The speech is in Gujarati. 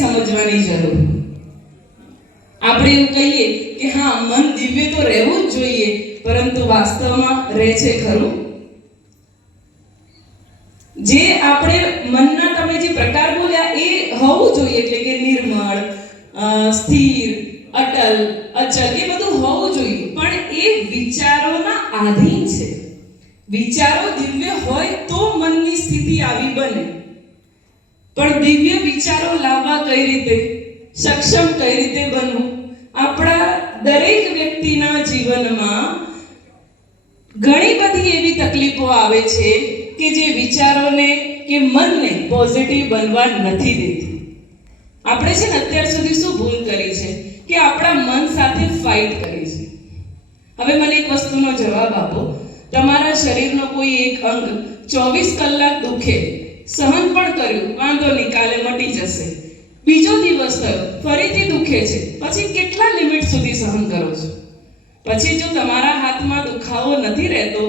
સમજવાની જરૂર. આપણે એવું કહીએ કે હા, મન દિવ્ય તો રહેવું જ જોઈએ, પરંતુ વાસ્તવમાં રહે છે ખરું? જે આપણે મનના તમે જે પ્રકાર બોલ્યા એ હોવું જોઈએ, એટલે કે નિર્મળ, સ્થિર, અટલ, અચલ, એ બધું હોવું જોઈએ. પણ એ વિચારોના આધીન છે. વિચારો દિવ્ય હોય તો મનની સ્થિતિ આવી બને. પણ દિવ્ય વિચારો લાવવા કઈ રીતે, સક્ષમ કઈ રીતે બનવું? આપણા દરેક વ્યક્તિના જીવનમાં ઘણી બધી એવી તકલીફો આવે છે કે જે વિચારોને કે મનને પોઝિટિવ બનવા નથી દેતી. આપણે છે ને અત્યાર સુધી શું ભૂલ કરી છે કે આપણા મન સાથે ફાઇટ કરી છે. હવે મને એક વસ્તુનો જવાબ આપો. તમારા શરીરનો કોઈ એક અંગ 24 કલાક દુખે, સહન પણ કર્યું, વાંધો નહીં, કાલે મટી જશે. બીજો દિવસ થયો, ફરીથી દુખે છે, પછી કેટલા લિમિટ સુધી સહન કરો છો? પછી જો તમારા હાથમાં દુખાવો નથી રહેતો